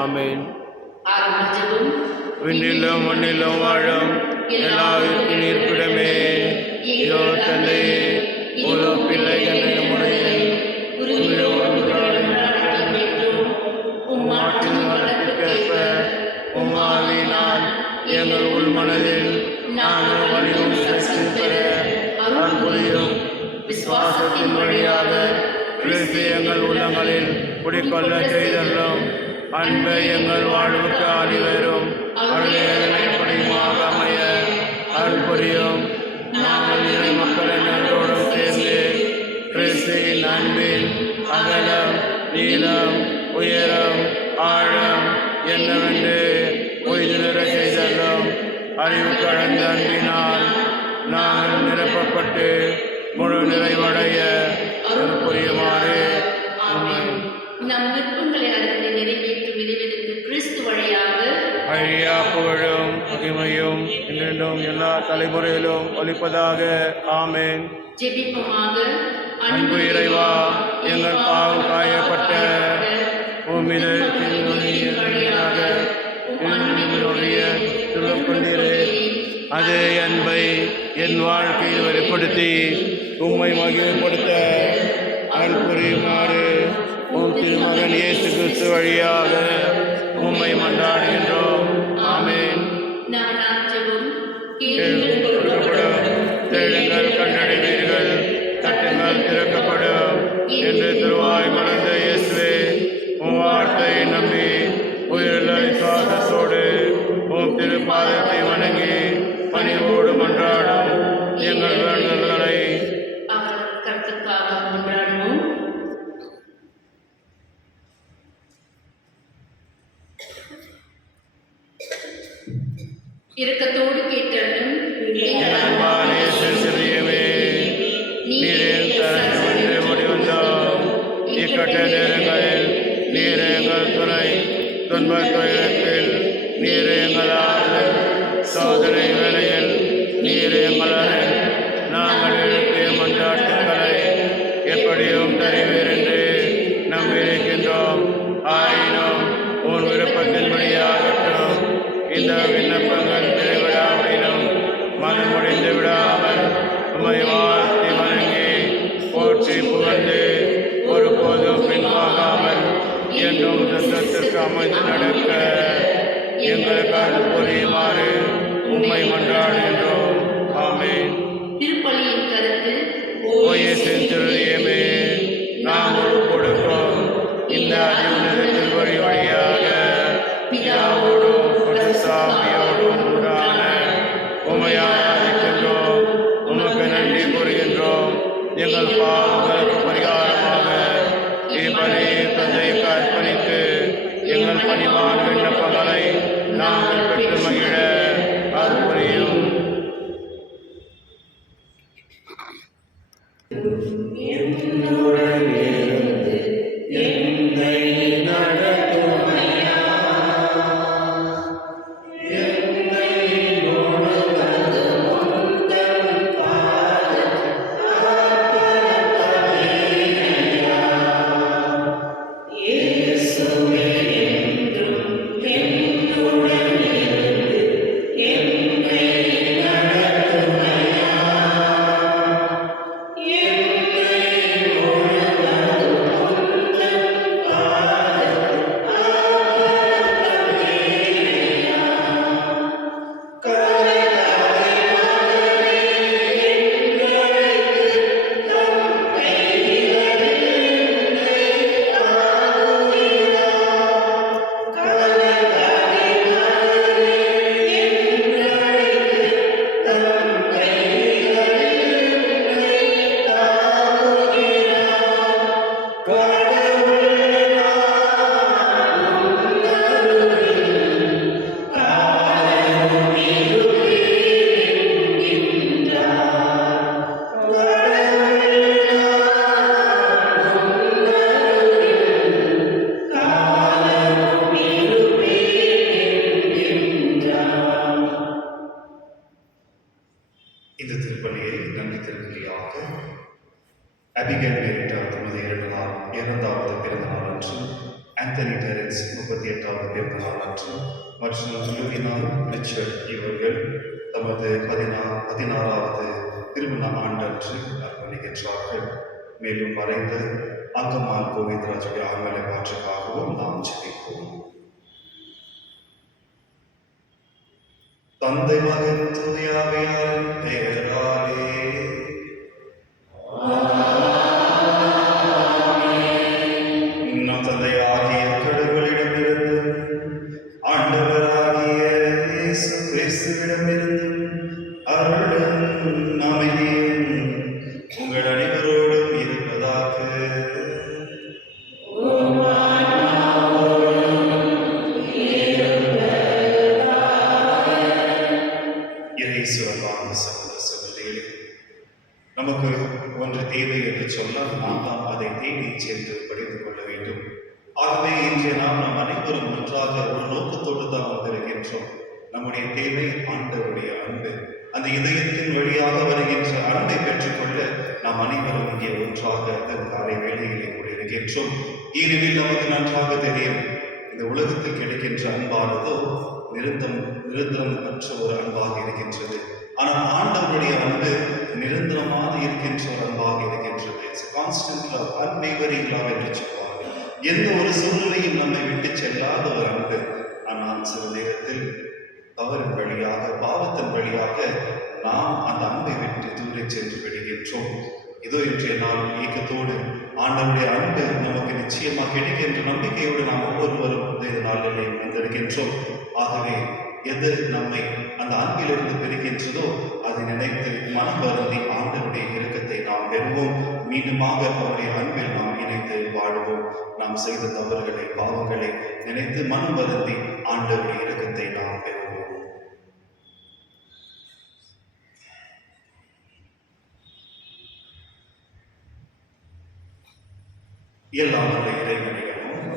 ஆமென். விண்ணிலும் மண்ணிலும் வாழும் எல்லாருக்கும் இருப்பிடமே, இதோ தந்தையே, ஒரு பிள்ளை என்ற முறையில் உம்மாற்றிற்கேற்ப உம்மாவினால் எங்கள் உள் மனதில் நாங்கள் வலியும் பெற அருள் புரியும். விசுவாசத்தின் வழியாக கிறிஸ்து எங்கள் உள்ளங்களில் குடிக்கொள்ள செய்தல்லும் அன்பை எங்கள் வாழ்வுக்கு அணிவரும் அருளையமைப்படியுமாக அமைய அருள் புரியும். நாங்கள் இறை மக்கள் என்னோடு சேர்ந்து கிறிஸ்துவின் அன்பின் அகலம் நீளம் உயரம் ஆழம் என்னவென்று உயிரிழ செய்தல்லும் அறிவு கடந்த அன்பினால் நாங்கள் நிரப்பப்பட்டு முழு நிறைவடைய அருள் புரியுமாறு நம் விருப்பங்களை அறிந்து நிறைவேற்றும் இறைவனுக்கு கிறிஸ்து வழியாக ஐயா புகழும் மகிமையும் என்றென்றும் எல்லா தலைமுறையிலும் ஒலிப்பதாக. ஆமென். ஜெபிப்போமாக. அன்பு இறைவா, எங்கள் பாவம் காயப்பட்ட வழியாக கொண்டீரே, அதே அன்பை என் வாழ்க்கையில் வெளிப்படுத்தி உம்மை மகிழ்ப்படுத்த அருள் புரியுமாறு உம் திருமகன் இயேசு கிறிஸ்து வழியாக உம்மை மன்றாடுகின்றோம். ஆமென். தேடுங்கள், கண்டடைவீர்கள், தட்டுங்கள், திறக்கப்படும் என்று திருவாய் மலர்ந்த இயேசுவே, உம் வார்த்தையை நம்பி உயிருள்ள விசுவாசத்தோடு உம் திருப்பாதத்தை வணங்கி பணிவோடு மன்றாடும் எங்கள் வேண்டுதல்களை இரக்கத்தோடு கேட்டலும் இக்கட்ட நேரங்களில் நீர் எங்கள் துணை, துன்பத் துயரத்தில் நீர் எங்கள் ஆறுதல், சோதனை வேளையில் நீர் எங்கள் அரண். நாங்கள் எழுப்பிய மன்றாட்டுக்களை எப்படியும் தருவீர் என்று நம்பியிருக்கின்றோம். ஆயினும் உன் விருப்பத்தின்படியாகட்டும். இந்த விண்ணப்பங்கள் நிறைவிடாவிடும் மனம் முடிந்து விடாமல் உம்மை வாழ்த்தி வணங்கி போற்றி புகழ்ந்து ஒருபோதும் பின்வாங்காமல் என்றும் சத்தத்திற்கு அமைந்து நடக்க எங்களுக்கு அருள் புரியுமாறு உம்மை மன்றாடுகின்றோம். ஓயேசின் திருதியமே நாம் கொடுக்கும் இந்த அதியுன்னத திருவழி வழியாக பிதாவோடும் பரிசுத்தாவியோடும் உண்டான உம்மை ஆராதிக்கின்றோம். உமக்கு நன்றி கூறுகின்றோம். எங்கள் பாவங்களுக்கு பரிகாரமாக இப்படி தந்தைக்கு அர்ப்பணித்து எங்கள் பணிவான விண்ணப்பங்களை நாங்கள் பெற்று மகிழ அருள்புரியும். இந்த திருப்பலியை நன்றி திருப்பலியாக அபிகேல் மேரிட்டா தமது இரண்டாவது பிறந்த நாள் அன்று, ஆந்தனி டெரன்ஸ் 38வது பிறந்த நாள் அன்று மற்றும் லூவினா ரிச்சர்ட் இவர்கள் தமது 16வது திருமண ஆண்டன்று அர்ப்பணிக்கின்றார்கள். மேலும் மறைந்த அங்கமால் கோவிந்தராஜுடைய ஆண்மலை பாற்றுக்காகவும் நாம் ஜெபிப்போம். தந்தை மகன் தூயாவியாரின் பெயராலே நம் தந்தையாகிய கடவுளிடமிருந்து ஆண்டவராகிய இயேசு கிறிஸ்துவிடமிருந்து அருளும் அமைதியும் உங்கள் அனைவரோடும் இருப்பதாக. நமக்கு ஒன்று தேவை என்று சொன்னால் நாம் தான் அதை தேடி சென்று படித்து கொள்ள வேண்டும். ஆகவே இன்றைய நாம் அனைவரும் ஒன்றாக ஒரு நோக்கத்தோடு தான் வந்திருக்கின்றோம். நம்முடைய தேவை ஆண்டவருடைய அன்பு. அந்த இதயத்தின் வழியாக வருகின்ற அன்பை பெற்றுக்கொள்ள நாம் அனைவரும் இங்கே ஒன்றாக காலை வேளையிலே கூடியிருக்கின்றோம். ஏனெனில் நமக்கு நன்றாக தெரியும், இந்த உலகத்தில் கிடைக்கின்ற அன்பானதோ நிரந்தரம் அற்ற ஒரு அன்பாக இருக்கின்றது. ஆனால் ஆண்டவருடைய அன்பு நிரந்தரமாக இருக்கின்ற ஒரு அன்பாக இருக்கின்றது. கான்ஸ்டன்ட் லவ், அன்வேவரிங் லவ் என்று சொல்வார்கள். எந்த ஒரு சூழ்நிலையும் நம்மை விட்டு செல்லாத ஒரு அன்பு. ஆனால் சில நேரத்தில் தவறின் வழியாக, பாவத்தின் வழியாக நாம் அந்த அன்பை விட்டு தூர சென்று விடுகின்றோம். இதோ இன்றைய நாள் ஏக்கத்தோடு ஆண்டவருடைய அன்பு நமக்கு நிச்சயமாக கிடைக்கின்ற நம்பிக்கையோடு நாம் ஒவ்வொருவரும் இந்த நாளிலே வந்திருக்கின்றோம். ஆகவே எது நம்மை அந்த அன்பிலிருந்து பெறுகின்றதோ அதை நினைத்து மனம் வருந்தி ஆண்டவருடைய இரக்கத்தை நாம் பெறுவோம். மீண்டுமாக அவருடைய அன்பில் நாம் இணைத்து வாழுவோம். நாம் செய்த தவறுகளை, பாவங்களை நினைத்து மனம் வருந்தி ஆண்டவருடைய இரக்கத்தை நாம் பெறுவோம். எல்லாம் இறைவனிடமும்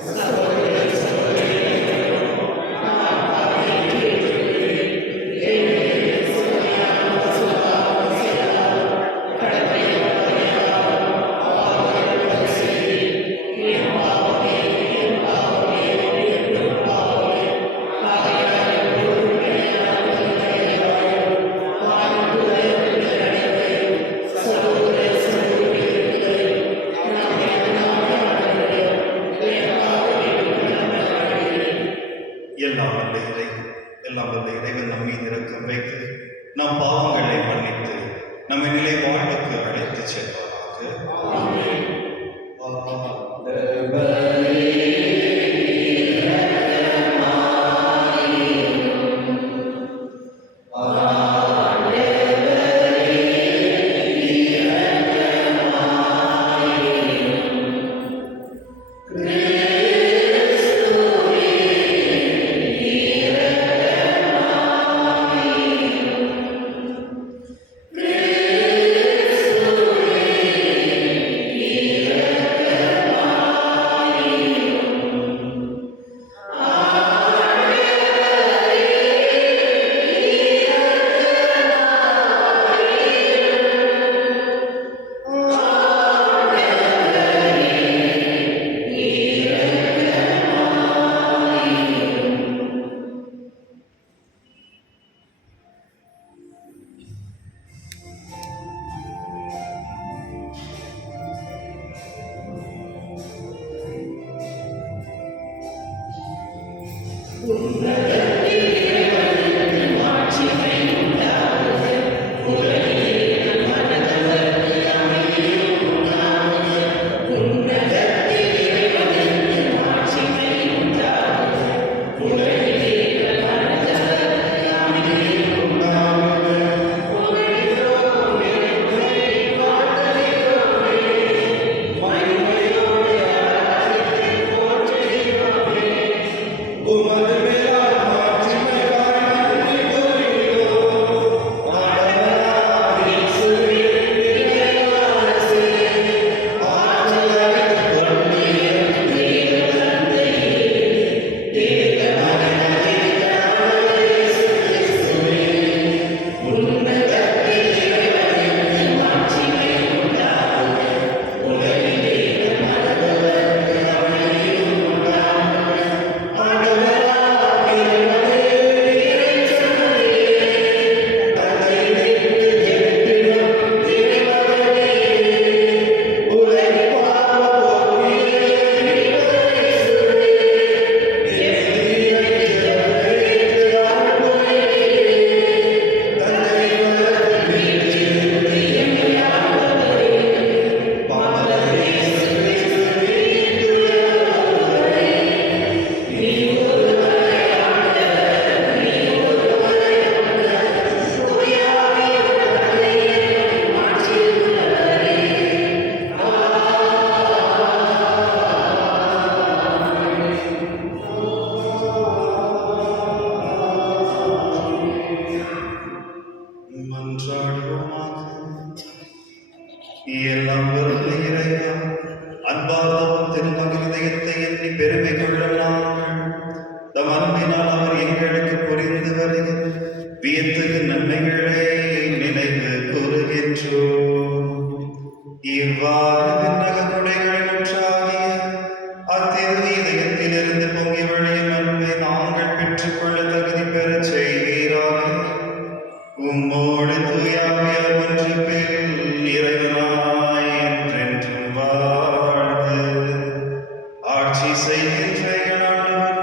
எல்லாம் வல்ல இறைவன் நம் மீது இரக்கம் வைத்து நம் பாவங்களை மன்னித்து நம்மை நிலை வாழ்வுக்கு அழைத்து செல்வார். மன்றாடுவோமாக. எல்லாம் பொருள் இறைவா, அன்பார்ந்தவன் திருமகன் இதயத்தை எண்ணி பெருமை கொள்ள நாங்கள் தம் அன்பினால் அவர் எங்களுக்கு புரிந்து வருகிற வியத்தகு நன்மைகளை நினைவு கூறுகின்றோம். இவ்வாறு விண்ணக கொடைகளின் ஒன்றாகிய அத்திரு இதயத்திலிருந்து பொங்கி வழியும் அன்பை நாங்கள் பெற்றுக்கொள்ள தகுதி பெறச் செய்வீராக. உம்மோடு தூயாவியார் ஒன்று பேர் இறைவனாய் என்றென்றும் வாழ்ந்து ஆட்சி செய்கின்ற எங்கள் ஆண்டவர்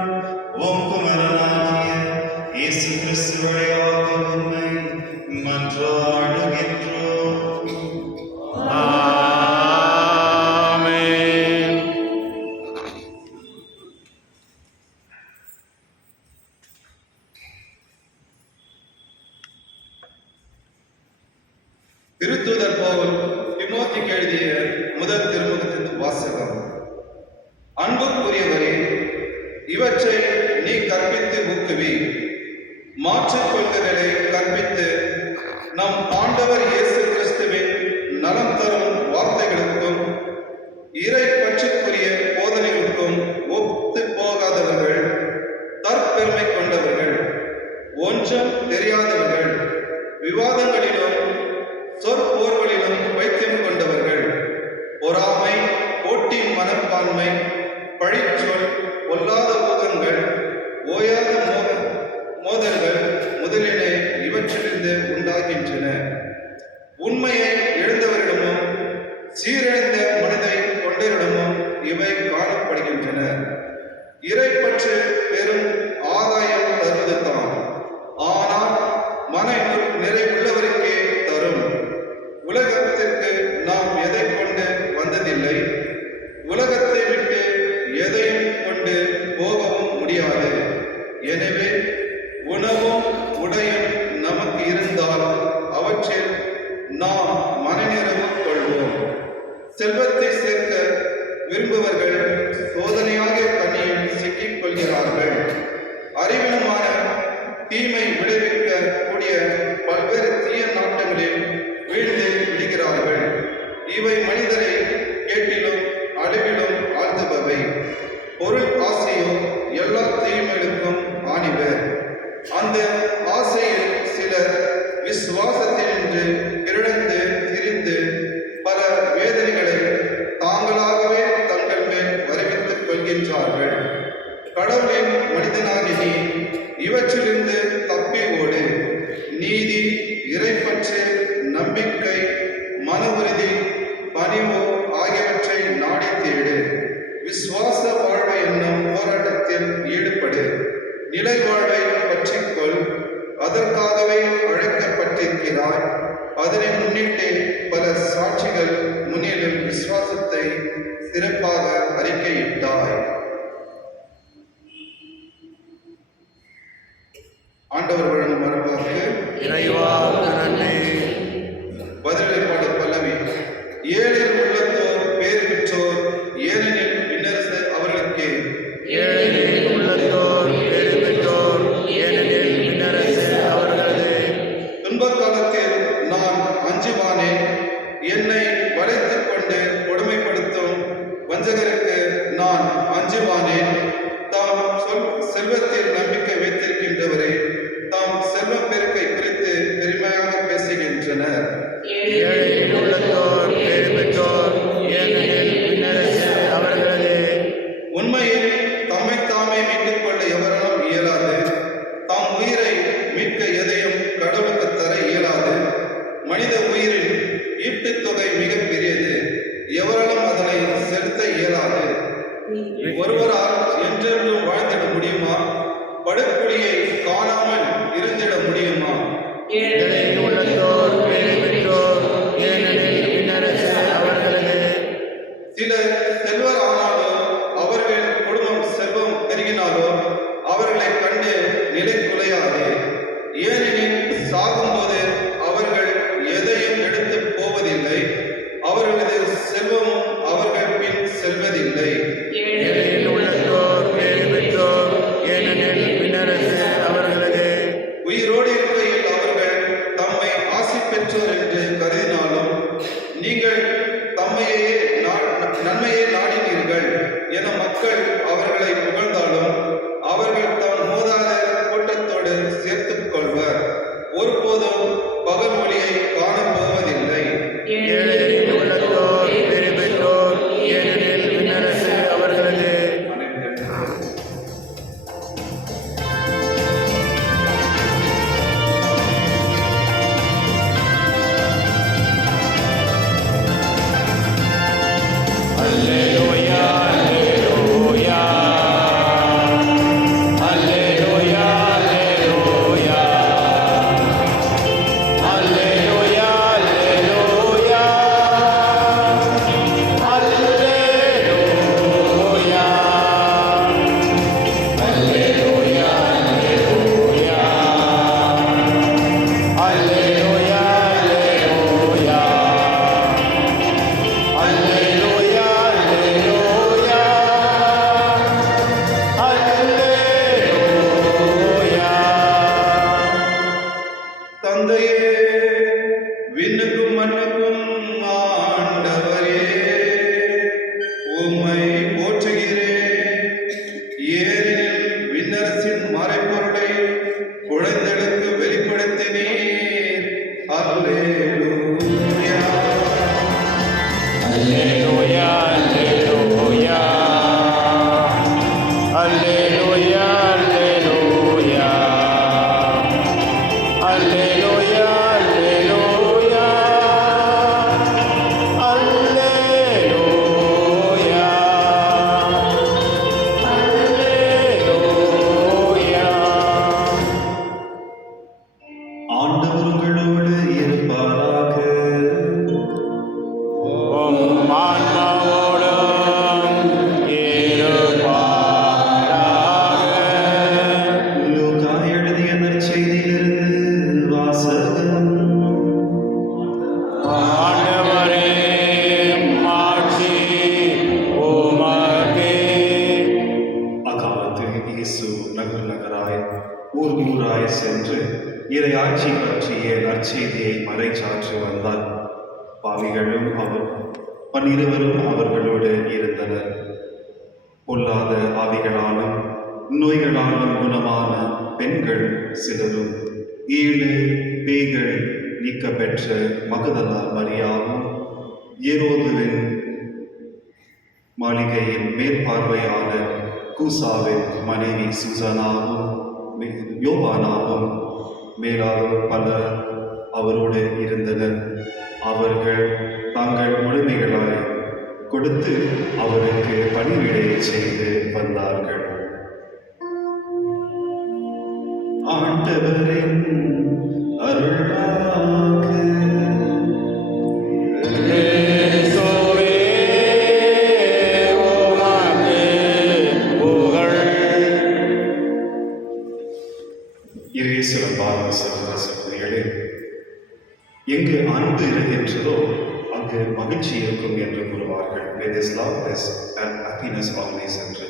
உம் குமாரனாகிய இயேசு கிறிஸ்து வழியாக உம்மை மன்றாடுகின்றோம். ஆமென். திருத்தூதர் பவுல் தீமோத்தேயுக்கு எழுதிய முதல் திருமுகத்தின் வாசகம். அன்புக்குரியவரே, இவற்றை நீ கற்பித்து ஊக்குவி. மாற்றுக் கொள்கைகளை கற்பித்து நம் ஆண்டவர் இயேசு கிறிஸ்துவின் நலம் தரும் வார்த்தைகளுக்கும் இறை பற்றுக்குரிய போதனைகளுக்கும் ஒத்து போகாதவர்கள், தற்பெருமை கொண்டவர்கள், ஒன்றும் தெரியாதவர்கள், விவாதங்களிலும் சொற்போர்களிலும் வைத்தியம் கொண்டவர்கள், பொறாமை, போட்டி மனப்பான்மை, பழிச்சொல், பொல்லாத ஊகங்கள், ஓயாத மோதல்கள் முதலின இவற்றிலிருந்து உண்டாகின்றன. உண்மையை இழந்தவரிடமும் சீரழிந்த மனதை கொண்டவரிடமும் இவை காணப்படுகின்றன. இறைப்பற்று பெரும் ஆதாயம் தருவதுதான், ஆனால் மன நிறைவுள்ளவருக்கே தரும். உலகத்திற்கு நாம் எதை கொண்டு வந்ததில்லை, உலகத்தை விட்டு எதையும் கொண்டு போகவும் முடியாது. எனவே உணவும் உடையும் நமக்கு இருந்தால் அவற்றில் நாம் மனநிறைவு கொள்வோம். செல்வத்தை சேர்க்க விரும்புவர்கள் சோதனையாக கண்ணியில் சிக்கிக் கொள்கிறார்கள். அறிவினமான தீமை விளைவிக்க கூடிய பல்வேறு தீய நாட்டங்களில் வீழ்ந்து விடுகிறார்கள். இவை மனிதரை கேட்டிலும் அழிவிலும் ஆழ்த்துபவை. பொருள் ஆசையோ எல்லா தீமைகளுக்கும் ஆணிவர். அந்த ஆசையில் சிலர் விசுவாசத்தினின்று பிறழ்ந்து திரிந்து பல வேதனைகளை தாங்களாகவே தங்கள் மேல் வருவித்துக் கொள்கின்றார்கள். கடவுளின் மனிதனாகி நீ இவற்றிலிருந்து தப்பி ஓடு. நீதி, இறைப்பற்று, நம்பிக்கை, மன உறுதி, பணிவு ஆகியவற்றை நாடி தேடு. விசுவாச வாழ்வை என்னும் போராட்டத்தில் ஈடுபடு. நிலை வாழ்வை பற்றிக்கொள். அதற்காகவே அழைக்கப்பட்டிருக்கிறாய். அதனை முன்னிட்டு பல சாட்சிகள் முன்னிலும் விசுவாசத்தை சிறப்பாக அறிக்கையிட்டாய். ஆண்டவர் வழங்கும் மரபாக இறைவாவுக்கு நன்றி. பதிலளிப்பாடு பல்லவி. ஏழில் உள்ளத்தோர் பேறு பெற்றோர், ஏனெனில் விண்ணரசு அவர்களுக்கு. ஏழைகளில் உள்ளத்தோர் பேறு பெற்றோர், ஏனெனில் விண்ணரசு அவர்களது. துன்பக் காலத்தில் நான் அஞ்சுவானேன். என்னை வளைத்துக் கொண்டு கொடுமைப்படுத்தும் வஞ்சகருக்கு நான் அஞ்சுவானேன். தாம் செல்வத்தில் நம்பிக்கை வைத்திருக்கின்றவரே, தாம் செல்வம் பெருக்கை குறித்து பெருமையாக பேசுகின்றனர். ஏழைகளில் உள்ளத்தோர் பேறு பெற்றோர், ஏனெனில் விண்ணரசு அவர்களது. உண்மையில் தம்மைத்தாமே மீட்டுக் கொள்ள எவராலும் இயலாது. தாம் உயிரை மீட்க எதையும் கடவுளுக்கு தர இயலாது. மனித உயிரின் ஈட்டுத் தொகை மிக பெரியது. எவராலும் அதனை செலுத்த இயலாது. ஒருவரால் என்றென்றும் வாழ்ந்திட முடியுமா? படுகொலியை காணாமல் இருந்திட முடியுமா? ஏழைகளில் உள்ளத்தோர் பேறு பெற்றோர், அவர்களை புகழ்ந்தாலும் அவர்கள் தம் மூதாதையர் கூட்டத்தோடு சேர்த்துக் கொள்வர். ஒருபோதும் பகல் ஒளியை காணப்போவதில்லை. ஏழைகளின் உள்ளத்தோர் பேறு பெற்றோர், ஏனெனில் விண்ணரசு அவர்களது. அல்லேலூயா, அல்லேலூயா. அல்லேலூயா, அல்லேலூயா. அல்லேலூயா, அல்லேலூயா. அல்லேலூயா. அல்லேலூயா, அல்லேலூயா. அல்லேலூயா, அல்லேலூயா. அல்லேலூயா, அல்லேலூயா. அல்லேலூயா. தந்தையே, விண்ணுக்கும் மண்ணுக்கும் ஆண்டவரே, உம்மை போற்றுகிறேன். ஏனெனில் விண்ணரசின் மறைபொருளை குழந்தைகளுக்கு வெளிப்படுத்தினீர். அல்லேலூயா. அல்லேலூயா, அல்லேலூயா. அல்லேலூயா, அல்லேலூயா. அல்லேலூயா, அல்லேலூயா. அல்லேலூயா. அல்லேலூயா. ஆண்டவர்களோடு இருப்பாராக. உம் ஆன்மாவோடும் இருப்பாராக. லூக்கா எழுதிய நற்செய்தியிலிருந்து வாசகம். ஆண்டவரே, மாட்சி உமக்கே. அக்காலத்தில் இயேசு நகர் நகராய் ஊர் ஊராய் சென்று இறையாட்சி பற்றிய நற்செய்தியை மறைசாற்றி வந்தார். பாவிகளும் அவர் 12 அவர்களோடு இருந்தனர். பொல்லாத ஆவிகளாலும் நோய்களாலும் குணமான பெண்கள் சிலரும் 7 பேய்கள் நீக்க பெற்ற மகதலா மரியாவும் ஏரோதுவின் மாளிகையின் மேற்பார்வையாளர் கூசாவின் மனைவி சுசனாவும் யோவானாவும் மேலாக பலர் அவரோடு இருந்தனர். அவர்கள் தங்கள் உடைமைகளாய் கொடுத்து அவருக்கு பணிவிடை செய்து வந்தார்கள். ஆண்டவரின் அருள்வாக்கு. இயேசுவே, உமக்கு புகழ். இயேசுவின் பாதம் சகோதர சகோதரிகளே, எங்கு அன்பு இருக்கின்றதோ அங்கு மகிழ்ச்சி இருக்கும் என்று கூறுவார்கள். Where there is love, there is happiness always என்று.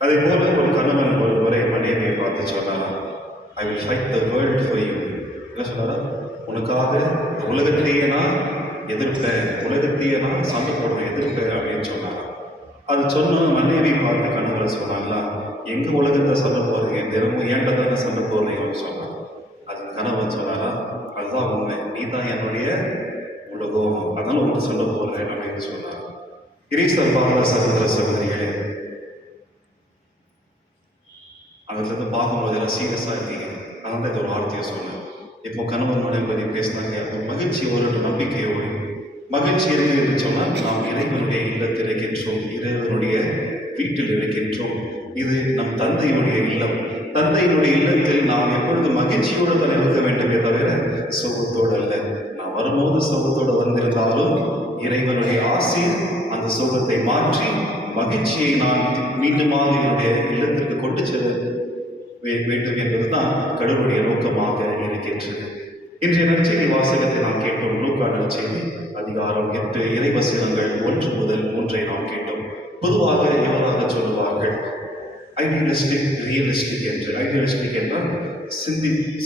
அதே போல ஒரு கணவன் ஒரு முறை மனைவியை பார்த்து சொன்னாரா, I will fight the world for you. என்ன சொன்னாரா? உனக்காக உலகத்தையே நான் எதிர்ப்பேன், உலகத்தையே நான் சண்டை போடுவேன், எதிர்ப்பேன் அப்படின்னு சொன்னாரா. அது சொன்ன மனைவி பார்த்து கணவரை சொன்னாங்களா, எங்க உலகத்தை சண்டை போடுறீங்க, தினமும் ஏன்டா தானே சண்டை போடுறீங்கன்னு சொன்னாங்க. அது கணவன் சொன்னாரா, அதுதான் உண்மை, நீ தான் என்னுடைய உலகம், அதனால உனக்கு சொல்ல போடுறேன் அப்படின்னு சொன்னார். கிரீஸ்தர் பாகல சகோதர சகோதரிகளே, அதிலிருந்து பார்க்கும்போது எல்லாம் சீரியஸாக இருக்கீங்க. அதனால இது ஒரு வார்த்தையை சொன்னேன். இப்போ கணவன் மனைவி பேசினாங்க, மகிழ்ச்சியோடு நம்பிக்கையோடு. மகிழ்ச்சி இருக்கு என்று சொன்னால் நாம் இறைவனுடைய இல்லத்தில் இருக்கின்றோம், இறைவனுடைய வீட்டில் இருக்கின்றோம். இது நம் தந்தையினுடைய இல்லம். தந்தையினுடைய இல்லத்தில் நாம் எப்பொழுது மகிழ்ச்சியோடு தான் இருக்க வேண்டுமே தவிர சோகத்தோடு அல்ல. நாம் வரும்போது சோகத்தோடு வந்திருந்தாலும் இறைவனுடைய ஆசி அந்த சோகத்தை மாற்றி மகிழ்ச்சியை நான் மீண்டுமாக என்னுடைய இல்லத்திற்கு கொண்டு செல்ல வேண்டும் என்பதுதான் கடவுளுடைய நோக்கமாக இருக்கின்றது. இன்றைய நற்செய்தி வாசகத்தை நாம் கேட்டோம். லூக்கா நற்செய்தி அதிகாரம் 8 இறைவசனங்கள் 1 முதல் 3 நாம் கேட்டோம். பொதுவாக எவராக சொல்லுவார்கள் ஐடியலிஸ்டிக், ரியலிஸ்டிக் என்று. ஐடியலிஸ்டிக் என்றால்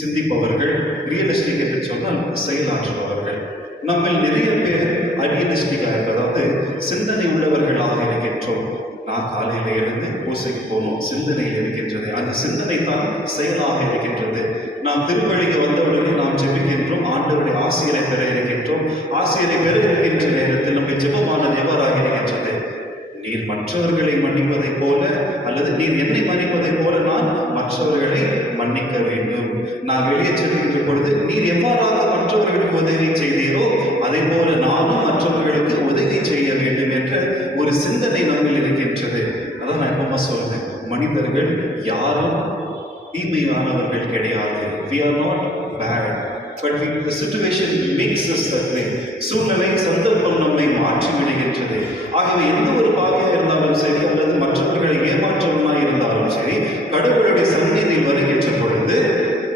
சிந்திப்பவர்கள், ரியலிஸ்டிக் என்று சொன்னால் செயலாற்றுபவர்கள். நம்ம நிறைய பேர் ஐடியலிஸ்டிக்காக இருக்க, அதாவது சிந்தனை உள்ளவர்களாக இருக்கின்றோம். நான் காலையில எழுந்து பூசைக்கு போகணும் சிந்தனையில் இருக்கின்றது. அந்த சிந்தனை தான் செயலாக இருக்கின்றது. நாம் திருவழிக்கு வந்தவுடனே நாம் ஜெபிக்கின்றோம், ஆண்டவருடைய ஆசிரியரை பெற இருக்கின்றோம். ஆசிரியரை பெற இருக்கின்ற நேரத்தில் நம்முடைய ஜெபமானது எவ்வாறாக இருக்கின்றது? நீர் மற்றவர்களை மன்னிப்பதைப் போல, அல்லது நீர் என்னை மன்னிப்பதைப் போல நான் மற்றவர்களை மன்னிக்க வேண்டும். நான் வெளியே செல்கின்ற பொழுது நீர் எவ்வாறாக மற்றவர்களுக்கு உதவி செய்தீரோ அதே போல நானும் மற்றவர்களுக்கு உதவி செய்ய வேண்டும் என்ற ஒரு சிந்தனை நம்மில் இருக்கின்றது. அதான் நான் எப்பவுமே சொல்றேன், மனிதர்கள் யாரும் தீமையானவர்கள் கிடையாது. We are not bad, but the situation makes us that way. சூழ்நிலை சந்தர்ப்பம் நம்மை மாற்றி விடுகின்றது. ஆகவே எந்த ஒரு பாவியாக இருந்தாலும் சரி, அல்லது மற்றவர்களை ஏமாற்றவனாக இருந்தாலும் சரி, கடவுளுடைய சந்நிதியில் வருகின்ற பொழுது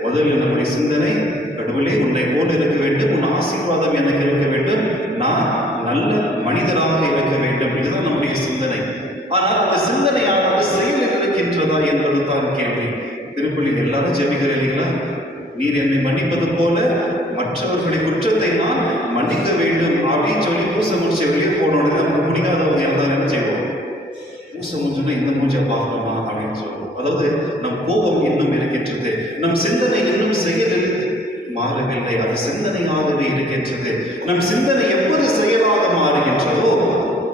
முதல்ல நம்முடைய சிந்தனை, கடவுளே உன்னை போல இருக்க வேண்டும், உன் ஆசீர்வாதம் எனக்கு இருக்க வேண்டும், நான் நல்ல மனிதராக இருக்க வேண்டும். இதுதான் நம்முடைய சிந்தனை. ஆனால் அந்த சிந்தனையானது செயலில் இருக்கின்றதா என்பது தான் கேள்வி. திருப்பள்ளியில் எல்லாரும் ஜெபிக்கிற இல்லைங்களா? நீர் என்னை மன்னிப்பது போல மற்றவர்களுடைய குற்றத்தை நான் மன்னிக்க வேண்டும் அப்படின்னு சொல்லி பூசை முடிச்சு வெளியே போன உடனே நமக்கு பிடிக்காதவங்க இருந்தாலும் என்ன செய்வோம்? பூசை முடிஞ்சோன்னா இந்த மூஞ்சை பார்க்கணுமா அப்படின்னு சொல்லுவோம். அதாவது நம் கோபம் இன்னும் இருக்கின்றது, நம் சிந்தனை இன்னும் செயலில் மாறவில்லை, அது சிந்தனையாகவே இருக்கின்றது. நம் சிந்தனை எப்போது செயலாக மாறுகின்றதோ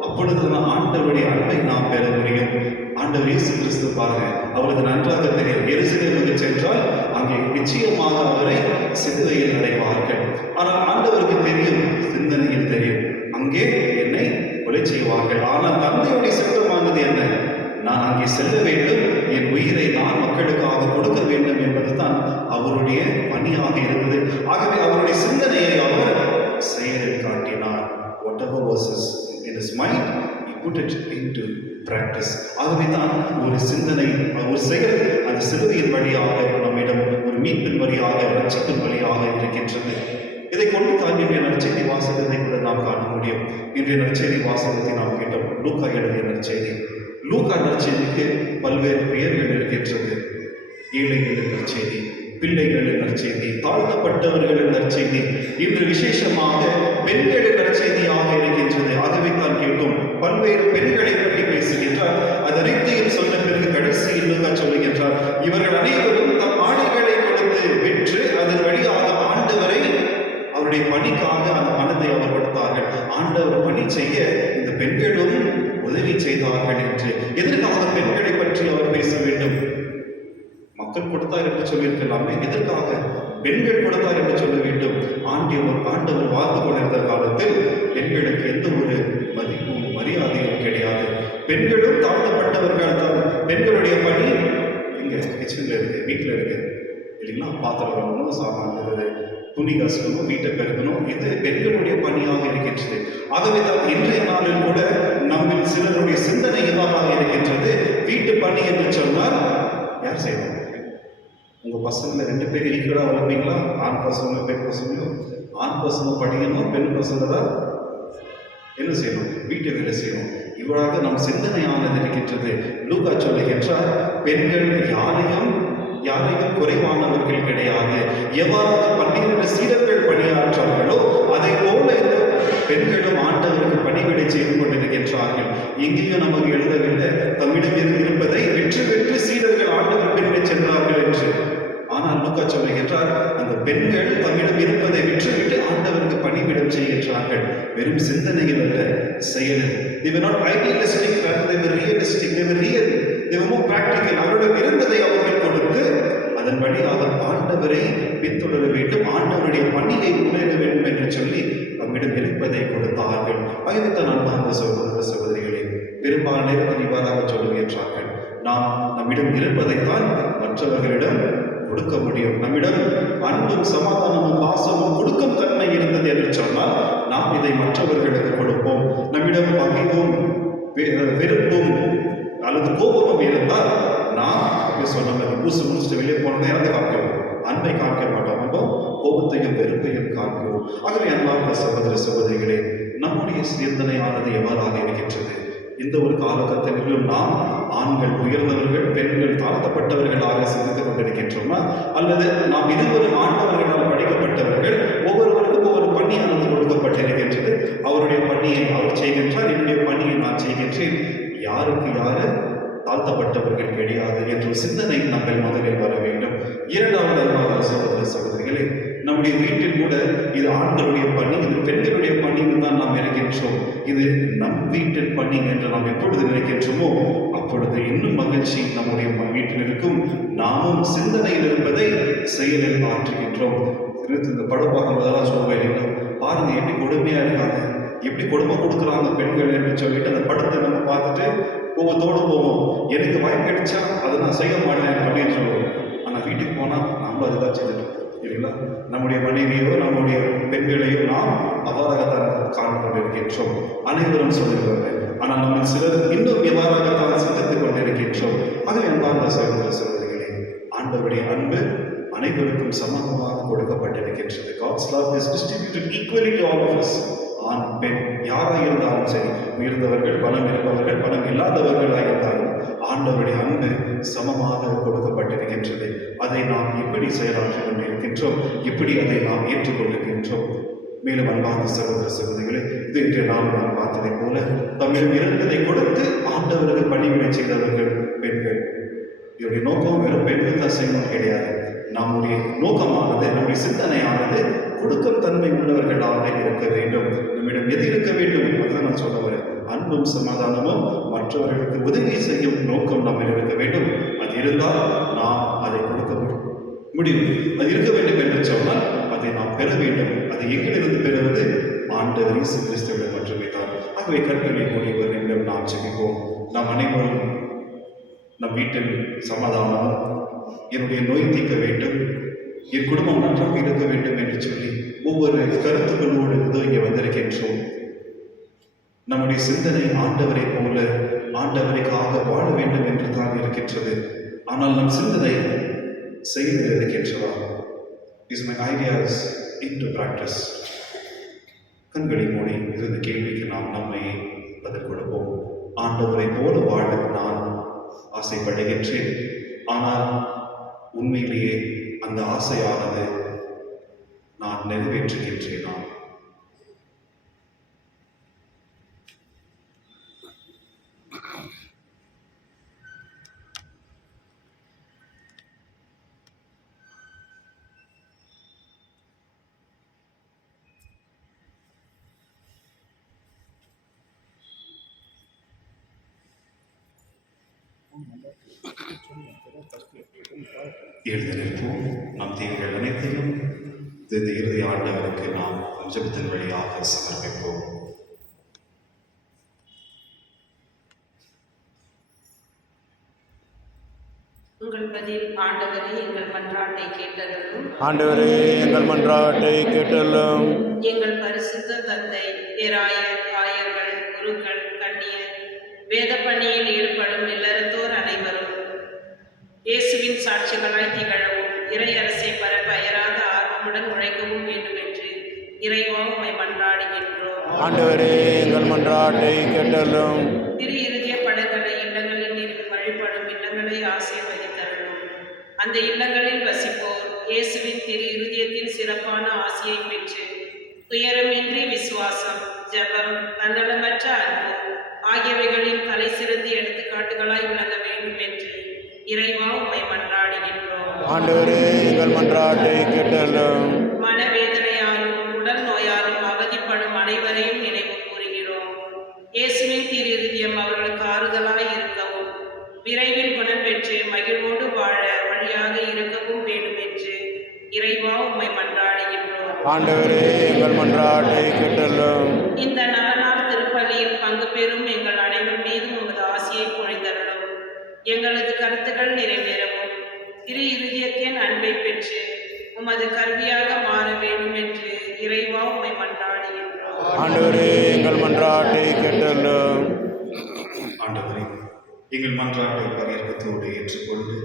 அப்பொழுது நான் ஆண்டவருடைய அன்பை நாம் பெற முடியும். ஆண்டவர் இயேசு கிறிஸ்து பாருங்க, அவருக்கு நன்றாக தெரியும், எருசலேமுக்கு சென்றால் அங்கே நிச்சயமாக அவரை சிலுவையில் அடைவார்கள். ஆனால் ஆண்டவருக்கு தெரியும், சிந்தனையில் தெரியும், அங்கே என்னை கொலை செய்வார்கள். ஆனால் தந்தையுடைய சித்தமானது என்ன? நான் அங்கே செல்ல வேண்டும், என் உயிரை நான் மக்களுக்காக கொடுக்க வேண்டும் என்பதுதான் அவருடைய பணியாக இருந்தது. ஆகவே அவருடைய சிந்தனையை அவர் செயலில் காட்டினார். whatever was in his mind, he put it into practice. ஆகவே தான் ஒரு சிந்தனை, ஒரு செயல் அந்த சிலுவையின் வழியாக நம்மிடம் ஒரு மீட்பின் வழியாக, ரட்சிப்பின் வழியாக இருக்கின்றது. இதை கொண்டு தான் இன்றைய நற்செய்தி வாசகத்தை கூட நாம் காண முடியும். இன்றைய நற்செய்தி வாசகத்தை நாம் கேட்டோம், லூக்கா எழுதிய நற்செய்தி. லூக்கா நற்செய்திக்கு பல்வேறு பெயர்கள் இருக்கின்றது. ஏழைகளின் நற்செய்தி, பிள்ளைகளின் நற்செய்தி, தாழ்த்தப்பட்டவர்களின் நற்செய்தி, இன்று விசேஷமாக பெண்களின் நற்செய்தியாக இருக்கின்றது. ஆகவே தான் கேட்டோம், பல்வேறு பெண்களை பற்றி பேசுகின்றார். அது அனைத்தையும் சொன்ன பிறகு கடைசியில் லூக்கா சொல்லுகின்றார், இவர்கள் அனைவரும் தம் ஆடைகளை கொடுத்து விற்று அதன் வழியாக ஆண்டவரை அவருடைய பணிக்காக அந்த பணத்தை அவர் கொடுத்தார்கள். ஆண்டவர் பணி செய்ய இந்த பெண்களும் உதவி செய்தார்கள் என்று. எதற்காக பெண்களை பற்றி அவர் பேச வேண்டும்? மக்கள் கொடுத்தார் என்று சொல்லியிருக்கலாமே, எதற்காக பெண்கள் கொடுத்தார் என்று சொல்ல வேண்டும்? ஆண்டவர் வாழ்ந்து கொண்டிருந்த காலத்தில் பெண்களுக்கு எந்த ஒரு மதிப்பும் மரியாதையும் கிடையாது. பெண்களும் தாழ்த்தப்பட்டவர்கள் தான். பெண்களுடைய பணி இங்க கிச்சன்ல இருக்கு, வீட்டில் இருக்கு இல்லைங்களா? பாத்திரம் கழுவணும், சாமான் துணி கசக்கணும், வீட்டை பெருக்கணும், இது பெண்களுடைய பணியாக இருக்கின்றது. ஆகவே தான் இன்றைய நாளில் கூட நம்மில் சிலருடைய சிந்தனை இவ்வாறாக இருக்கின்றது. வீட்டு பணி என்று சொன்னால் யார் செய்வாங்க? உங்கள் பசங்களை 2 பேர் ஈக்குவலாக வளர்ப்பீங்களா? ஆண் பசங்க பெண் பசங்களும். ஆண் பசங்க படிக்கணும், பெண் பசங்க தான் என்ன செய்யணும்? வீட்டு வேலை செய்யணும். இவ்வாறாக நம் சிந்தனையானது இருக்கின்றது. லூக்கா சொல்லுகின்றார், பெண்கள் யாரையும் குறைவானவர்கள் கிடையாது. எவ்வாறாக 12 சீடர்கள் பணியாற்றார்களோ அதை போல இந்த பெண்களும் ஆண்டவருக்கு பணிவிடை செய்து கொண்டிருக்கின்றார்கள். எங்கேயும் நமக்கு எழுதவில்லை தம்மிடம் இருப்பதை விற்று சீடர்கள் ஆண்டவர் பெண்களை சென்றார்கள் என்று. ஆனால் லூக்கா சொல்லுகின்றார், அந்த பெண்கள் தம்மிடம் இருப்பதை விற்றுவிட்டு ஆண்டவருக்கு பணிவிடம் செய்கின்றார்கள். வெறும் சிந்தனையில் அல்ல, செயலில். They were not idealistic, they were realistic, they were real, they were more practical. அவரிடம் இருந்ததை அவர்கள் கொடுத்து அதன் வழியாக ஆண்டவரை பின்தொடர வேண்டும், ஆண்டவருடைய பணியை முன்னேற வேண்டும் என்று சொல்லி நம்மிடம் இருப்பதை கொடுத்தார்கள். ஆகவே தான் அன்பார்ந்த சகோதர சகோதரிகளே, பெரும்பாலான நேரத்தில் இவ்வாறாக சொல்லுகின்றார்கள், நாம் நம்மிடம் இருப்பதைத்தான் மற்றவர்களிடம் கொடுக்க முடியும். நம்மிடம் அன்பும் சமாதானமும் பாசமும் கொடுக்கும் தன்மை இருந்தது என்று சொன்னால் நாம் இதை மற்றவர்களுக்கு கொடுப்போம். நம்மிடம் பகைவும் வெறுப்பும் அல்லது கோபமும் இருந்தால் நாம் சொன்ன பூசு முடிச்சுட்டு வெளியே போனோம்னா இறந்து காக்கிறோம், அன்பை காக்க மாட்டோம், நம்ம கோபத்தையும் வெறுப்பையும் காக்கிறோம். ஆகவே அன்பார்ந்த சகோதர சகோதரிகளே, நம்முடைய சிந்தனையானது எவ்வாறாக இருக்கின்றது? இந்த ஒரு காலகட்டத்திலும் நாம் ஆண்கள் உயர்ந்தவர்கள், பெண்கள் தாழ்த்தப்பட்டவர்களாக சிந்தித்துக் கொண்டிருக்கின்றோமா? அல்லது நாம் இருவரும் ஆண்டவர்களால் படிக்கப்பட்டவர்கள், ஒவ்வொருவருக்கும் ஒவ்வொரு பணியானது கொடுக்கப்பட்டிருக்கின்றது. அவருடைய பணியை அவர் செய்கின்றார், என்னுடைய பணியை நான் செய்கின்றேன். யாருக்கு யார் கூட இது ஆண்களுடைய பணி, இது பெண்களுடைய பணின்னு தான் நாம் நினைக்கின்றோம். இது நம் வீட்டின் பணி என்று நாம் எப்பொழுது நினைக்கின்றோமோ அப்பொழுது இன்னும் மகிழ்ச்சி நம்முடைய வீட்டில் இருக்கும். நாமும் சிந்தனையில் இருப்பதை செயலில் ஆற்றுகின்றோம். இந்த படம் பார்க்கும்போதெல்லாம் சொல்லுவேன் இல்லைங்களா, பாருங்க எப்படி கொடுமையா இருக்காங்க, எப்படி கொடுமை கொடுக்குறாங்க பெண்கள் என்று சொல்லிட்டு அந்த படத்தை நம்ம பார்த்துட்டு கோவத்தோடு போவோம். எனக்கு வாய்ப்பு கிடைச்சா அதை நான் செய்ய மாட்டேன் அப்படின்னு சொல்லுவோம். ஆனால் வீட்டுக்கு போனால் நம்ம அதுதான் செய்துட்டு இருக்கோம் இல்லைங்களா. நம்முடைய மனைவியோ நம்முடைய பெண்களையோ நாம் அவ்வாறாகத்தான் காண கொண்டிருக்கின்றோம். அனைவரும் சொல்லுகிறார்கள். ஆனால் நம்ம சிலர் இன்னும் எவ்வாறாகத்தான் சிந்தித்துக் கொண்டிருக்கின்றோம். ஆகவே அன்பார்ந்த சகோதர சகோதரிகளே, ஆண்டவருடைய அன்பு அனைவருக்கும் சமமாக கொடுக்கப்பட்டிருக்கின்றது. God's love is distributed equally to all of us. ஆண் பெண் யாராக இருந்தாலும் சரி, உயர்ந்தவர்கள், பணம் இருப்பவர்கள், பணம் இல்லாதவர்களாக இருந்தாலும் ஆண்டவருடைய அன்பு சமமாக கொடுக்கப்பட்டிருக்கின்றது. அதை நாம் எப்படி செயலாற்றிக் கொண்டிருக்கின்றோம், எப்படி அதை நாம் ஏற்றுக்கொண்டிருக்கின்றோம். மேலும் அன்பார்ந்த சகோதர சகோதரிகளே, இது இன்றைய நாள் நாம் பார்த்ததை போல தம்மிடம் இருந்ததை கொடுத்து ஆண்டவருக்கு பணிவிடை செய்தவர்கள் பெண்கள். இதனுடைய நோக்கம் வெறும் பெண்கள் தான் செய்யணும் கிடையாது. நம்முடைய நோக்கமானது, நம்முடைய சிந்தனையானது கொடுக்கும் தன்மை உள்ளவர்களாக இருக்க வேண்டும். நம்மிடம் எது இருக்க வேண்டும் அதுதான் நான் சொல்ல வரேன். அன்பும் சமாதானமும் மற்றவர்களுக்கு உதவி செய்யும் நோக்கம் நம்ம இருக்க வேண்டும். அது இருந்தால் நாம் அதை கொடுக்க முடியும். அது இருக்க வேண்டும் என்று சொன்னால் அதை நாம் பெற வேண்டும். அதை எங்கிலிருந்து பெறுவது? ஆண்டவர் இயேசு கிறிஸ்துவிடம் மட்டுமே தான். ஆகவே கண்களை மூடி ஒரு நிமிடம் நாம் ஜெபிப்போம். நாம் அனைவரும் நம் வீட்டில் சமாதானம், என்னுடைய நோய் தீர்க்க வேண்டும், என் குடும்பம் நன்றாக இருக்க வேண்டும் என்று சொல்லி ஒவ்வொரு கருத்துக்களோடு இதோ இங்கே வந்திருக்கின்றோம். நம்முடைய சிந்தனை ஆண்டவரை போல ஆண்டவரைக்காக வாழ வேண்டும் என்று தான் இருக்கின்றது. ஆனால் நம் சிந்தனை செயலில் இருக்கின்றதா? Is my ideas into practice? கண்களை மூடி இருந்த கேள்விக்கு நாம் நம்மை பதில் கொடுப்போம். ஆண்டவரை போல வாழ நான் ஆசைப்படுகின்றேன். ஆனால் உண்மையிலேயே அந்த ஆசையானது நான் நிறைவேற்றுகின்றேனா? எழுந்திருப்போம். நம் தேவைகள் அனைத்தையும் இந்த இறுதி ஆண்டவருக்கு நாம் ஜெபத்தின் வழியாக சமர்ப்பிப்போம். உங்கள் பதில் ஆண்டவரே எங்கள் மன்றாட்டை கேட்டருளும். ஆண்டவரே எங்கள் மன்றாட்டை கேட்டருளும். எங்கள் பரிசுத்த தந்தை, பேராயர், ஆயர்கள், குருக்கள், கன்னியர், வேத பணியில் ஈடுபடும் இல்லறத்தோர் அனைவரும் இயேசுவின் சாட்சிகளாய் திகழவும், இறை அரசை பரப்ப அயராத ஆர்வமுடன் உழைக்கவும் வேண்டும் என்று இறைவா உம்மை மன்றாடுகின்றோம். ஆண்டவரே எங்கள் மன்றாட்டை கேட்டருளும். திரு இருதய படங்களை இல்லங்களில் வழிபடும் இல்லங்களை ஆசீர்வதித்தருளும். அந்த இல்லங்களில் வசிப்போர் இயேசுவின் திரு இருதயத்தின் சிறப்பான ஆசியை பெற்று துயரமின்றி விசுவாசம், ஜெபம், தன்னலமற்ற அன்பு ஆகியவைகளின் தலை சிறந்த எடுத்துக்காட்டுகளாய் விளங்க வேண்டும் என்று இறைவா உம்மை மன்றாடுகின்றோம். ஆண்டவரே எங்கள் மன்றாட்டை கேட்டருளும். மனவேதனையாலும் உடல் நோயாலும் அவதிப்படும் அனைவரையும் நினைவு கூறுகிறோம். இயேசுவின் திரு இருதயம் அவர்களுக்கு ஆறுதலாய் இருக்கவும், விரைவில் குணம் பெற்று மகிழ்வோடு வாழ வழியாக இருக்கவும் வேண்டும் என்று இறைவா உம்மை மன்றாடுகின்றோம். ஆண்டவரே எங்கள் மன்றாட்டை கேட்டருளும். இந்த நவநாள் திருப்பலியில் பங்கு பெறும் எங்கள் அனைவர் மீதும் உமது ஆசியை பொழிந்தருளும். எங்களது கருத்துக்கள் நிறைவேறவும், திரு இருதயத்தின் அன்பை பெற்று உமது கல்வியாக மாற வேண்டும் என்று இறைவா உம்மை மன்றாடுகின்றோம். ஆண்டவரே எங்கள் மன்றாட்டை கேட்டருளும். ஆண்டவரே, எங்கள் மன்றாட்டை பகிர்வத்தோடு ஏற்றுக்கொண்டு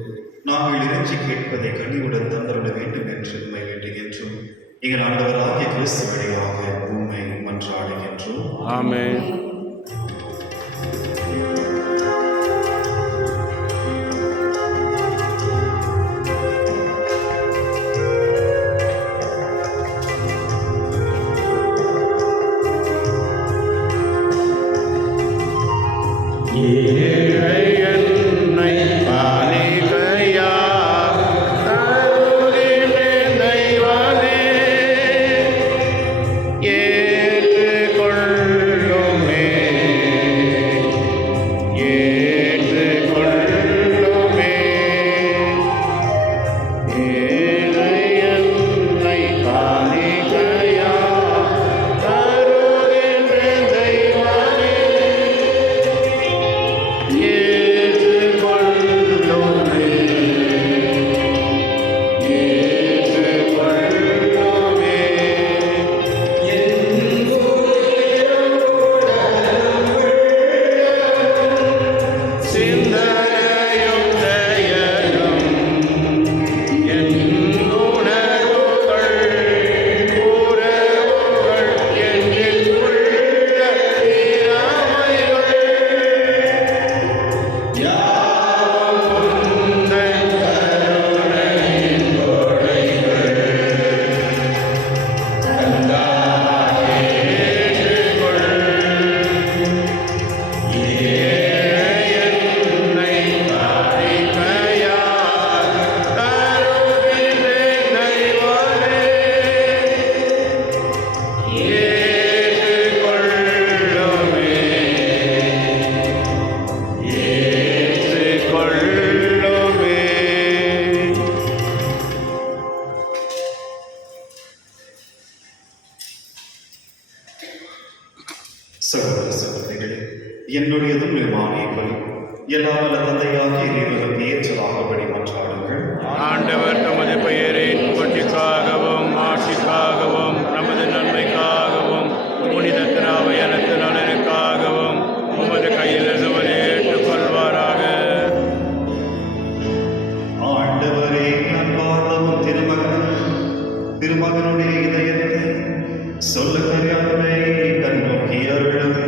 நாங்கள் இறைஞ்சி கேட்பதை கனிவுடன் தந்தருட வேண்டும் என்று உண்மை வேண்டுகின்றோம். எங்கள் ஆண்டவராகிய கிறிஸ்து வழியாக உண்மை மன்றாடுகின்றோம். ஆமென். ஏற்றுக்கொள்ளுமே. ஏற்றுக்கொள்ளுமே. சகோதர சகோதரிகளே, என்னுடையதும் நிர்வாணிய பலி எல்லா வல்ல தந்தையாகிய இறைவனுக்கு ஏற்றதாகபடி மன்றாடுங்கள். ஆண்டவர் தமது பெயரின் புகழ்ச்சிக்காகவும் ஆட்சிக்காகவும் நமது நன்மைக்காகவும் புனித திராவையனத்து நலனுக்காகவும் உமது கையில் இருந்து ஏற்றுக்கொள்வாராக. ஆண்டவரே, அன்பார்ந்தவும் திருமகனுடைய இதயத்தை சொல்ல தெரியாதவை கண்ணோக்கி அருளும்.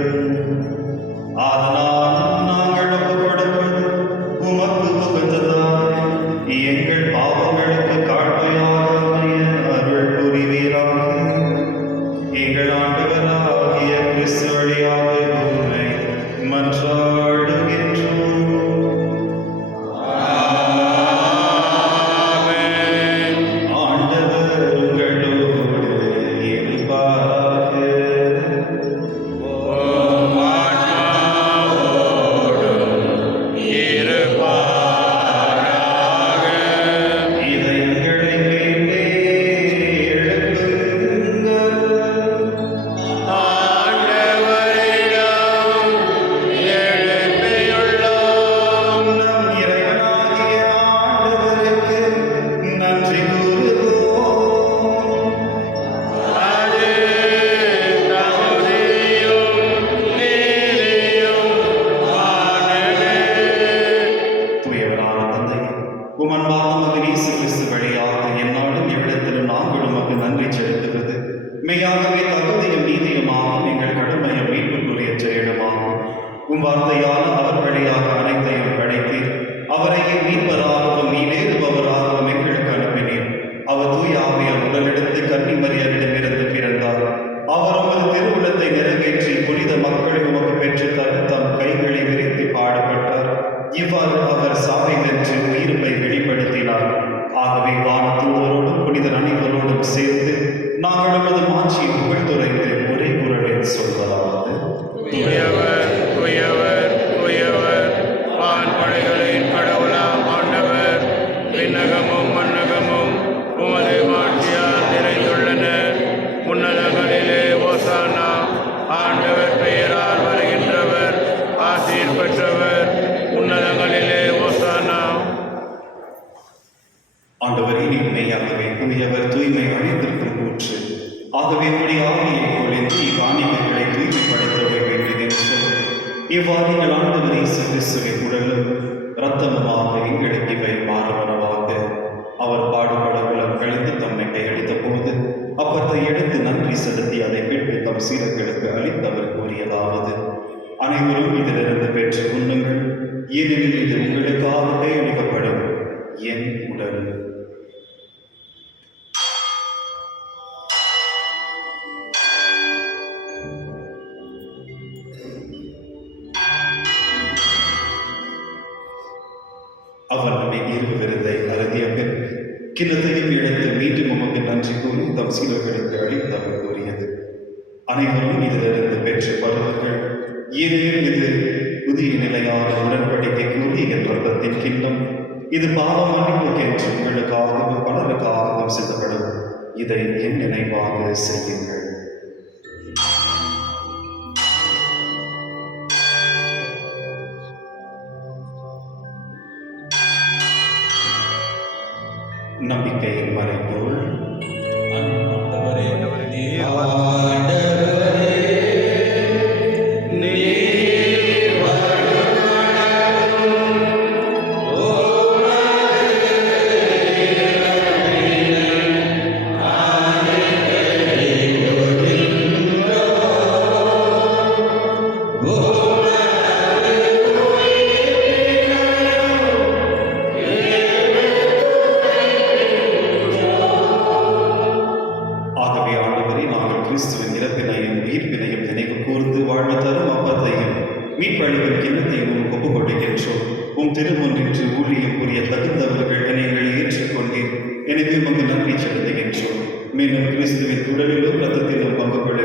அதனால் நாங்கள் ஒப்புக் கொடுப்பது உமக்கு உகந்ததாய் எங்கள் பாவங்களுக்கு காட்மையாக அமைய அருள் புரிவீராக. எங்கள் ஆண்டவராகிய கிறிஸ்து வழியாக உம்மை மன்றாடுகின்றோம். ஆமென். ஆண்டவர் உங்களோடு இருப்பாராக. உம் ஆன்மாவோடும் இருப்பாராக. இதயங்களை மேலே எழுப்புங்கள். ஆண்டவரிடம் எழுப்பியுள்ளோம். நம் இறைவனாகிய ஆண்டவருக்கு நன்றி கூறுவோம். அது தகுதியும் நீதியுமானது. தூயவரான தந்தை, உமன்பார்ந்த மகன் இயேசு கிறிஸ்து வழியாக எந்நாளும் எவ்விடத்திலும் நாங்கள் உமக்கு நன்றி செலுத்துவது மெய்யாகவே தகுதியும் நீதியுமாகும் எங்கள் கடமையும் மீட்புக்குரிய செயலுமாகும். வார்த்தையால் அவர் வழியாக அனைத்தையும் படைத்தீர். அவரையே மீட்பராகவும் ஈடேறுபவராகவும் எங்களுக்கு அனுப்பினீர். அவர் தூய ஆவியார் உடலெடுத்து கன்னி மரியாரிடமிருந்து பிறந்தார். அவர் உமது திருவுளத்தை நிறைவேற்றி புனித மக்களை உமக்கு பெற்று தர தம் கைகளை விரித்து பாடுபட்டார். இவ்வாறு அவர் சாவை வென்று உயிர்ப்பை வெளிப்படுத்தினார். ஆகவே வானத்தூதரோடும் புனிதர் அனைவரோடும் சேர்ந்து நாங்கள் உமது மாட்சியை புகழ்ந்துரைத்து ஒரே குரலில் சொல்வதாவது: தூயவர், தூயவர், தூயவர், வான்படைகளின் கடவுளாம் ஆண்டவர். விண்ணகமும் மண்ணகமும் உமது மாட்சியால் நிறைந்துள்ளன. உன்னதங்களிலே ஓசானா. ஆண்டவர் பெயரால் வருகின்றவர் ஆசீர் பெற்றவர். உன்னதங்களிலே ஓசானா. ஆண்டவரே, நீர் மெய்யாகவே தூயவர், தூய்மை அழிந்திருக்கும் கூற்று. ஆகவே உடைய ஆவியை பொழிந்து இக்காணிக்கைகளை தூய்மைப்படுத்தவே வேண்டியதென்றோம். இவ்வாறு எங்கள் ஆண்டவர் இயேசு கிறிஸ்துவின் உடலும் இரத்தமுமாக எங்களுக்கு இவை மாறுவனவாக. அவர் பாடுபடகுலம் கழிந்து தம்மை கையளித்த போது அப்பத்தை எடுத்து நன்றி செலுத்தி அதை பெற்று தம் சீடர்களுக்கு அளித்தவர் கூறியதாவது: அனைவரும் இதிலிருந்து பெற்று உண்ணுங்கள், ஏனெனில் இது உங்களுக்காக கையளிக்கப்படும் என் உடல். அவர் நம்மை ஈர்ப்பு விருதை அருந்திய பின் கிண்ணத்தையும் எடுத்து மீண்டும் உமக்கு நன்றி கூறி தம் சீடர்களுக்கு அளித்தவர் கூறியது: அனைவரும் இதிலிருந்து பெற்று பருவங்கள், ஏனெனில் இது புதிய நிலையான உடன்படிக்கைக்கு உரிய ரத்தத்தின் கிண்ணம். இது பாவ மன்னிப்புக்கென்று உங்களுக்காகவும் பலருக்காகவும் சித்தப்படும். இதை என் நினைவாக செய்யுங்கள். நம்பிக்கையின் மறைபொருள். ஆகவே ஆண்டவரே, நாங்கள் கிறிஸ்துவின் இறப்பினையும் உயிர்ப்பினையும் நினைவு கூர்ந்து வாழ்வு தரும் அப்பத்தையும் மீட்பளிக்கும் கிண்ணத்தையும் உமக்கு ஒப்புக் கொடுக்கின்றோம். உம் திருமுன்னின்று ஊழியம் புரிய தகுந்தவர்கள் எங்களை ஏற்றுக்கொண்டீர். எனவே உமக்கு நன்றி செலுத்துகின்றோம். மேலும் கிறிஸ்துவின் உடலிலும் இரத்தத்திலும் பங்கு கொள்ள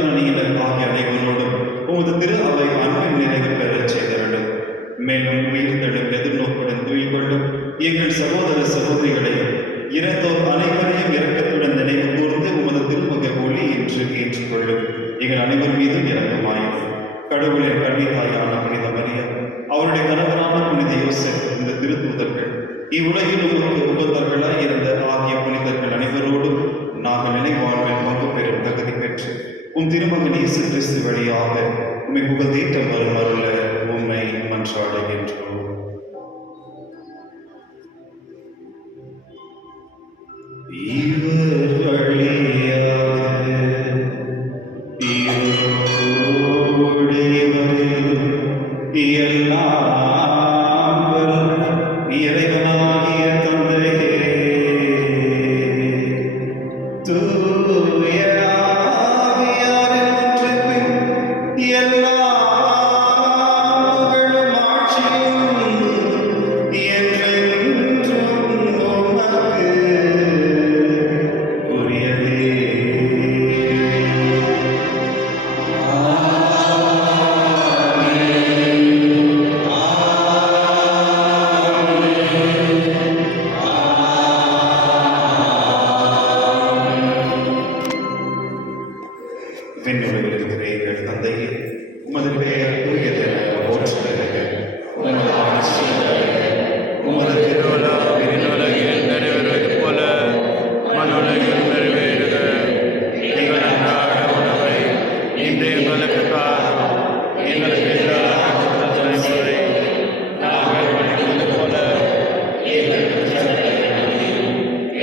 திருநணியினர் ஆகிய அனைவரோடும் உமது திரு அவை அன்பின் நிறைவு பெறச் செய்தருளும். மேலும் உயிர்த்தெழும் எதிர்நோக்குடன் துயில் கொள்ளும் எங்கள் சகோதர சகோதரிகளையும் இறந்தோர் அனைவரையும் இரக்கத்துடன் நினைவு கூர்ந்து உமது திருமுக ஒளி என்று ஏற்றுக்கொள்ளும். எங்கள் அனைவர் மீதும் இரக்கமாயிரும். கடவுளின் கன்னித்தாயான புனித மரியாள், அவருடைய கணவரான புனித யோசேப், இந்த திருத்தூதர்கள், இவ்வுலகில் உமக்கு உகந்தவர்களாய் இருந்த ஆகிய புனிதர்கள் அனைவரோடும் நாங்கள் நினைவாழ்வில் பங்கு பெறும் தகுதி பெற்று உம் திருமகன் இயேசு கிறிஸ்து வழியாக உம்மை புகழ்ந்தேற்றம் வரும் அருள உம்மை மன்றாடுகின்றோம். இவர் வழியாக இறைவனாகிய தந்தையே, தூய ஆவியாரின் ஒன்றிப்பின் எல்லா புகழும் ஆட்சியும் என்றென்றும் உமக்கு உரியதே. விண்ணுலகில் இருக்கிற எங்கள் தந்தையே, உமது பெயர் தூயதென போற்றப்படுக. உமது ஆட்சி வருக. உமது திருவுளம் விண்ணுலகில் நிறைவேறுவது போல மண்ணுலகில் நிறைவேறுக. எங்கள் அன்றாட உணவை இன்று எங்களுக்கு தாரும். எங்களுக்கு எதிராக குற்றம் செய்வோரை நாங்கள் மன்னிப்பது போல எங்கள் குற்றங்களை மன்னியும்.